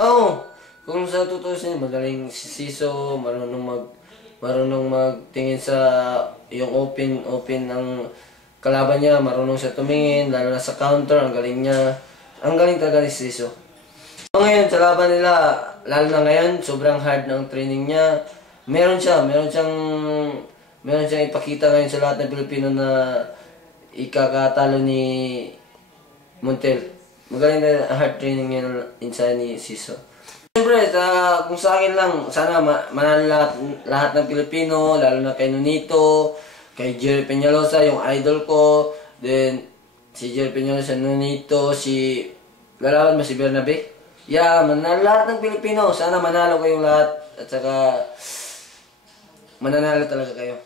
Oo, kung sa tutusin, magaling si Siso, marunong magtingin sa yung open ng kalaban niya, marunong siya tumingin, lalo na sa counter, ang galing niya. Ang galing talaga ni Siso. So, ngayon, sa laban nila, lalo na ngayon, sobrang hard ng training niya. Meron siyang ipakita ngayon sa lahat ng Pilipino na ikakatalo ni Montel. Magaling na hard training niya inside ni Siso. Siyempre, kung sa akin lang, sana manalo lahat ng Pilipino, lalo na kay Nonito, kay Jerry Peñalosa, yung idol ko, then si Jerry Peñalosa, Nonito, si lalaban ba si Bernabe? Yeah, manalo lahat ng Pilipino, sana manalo kayong lahat, at saka mananalo talaga kayo.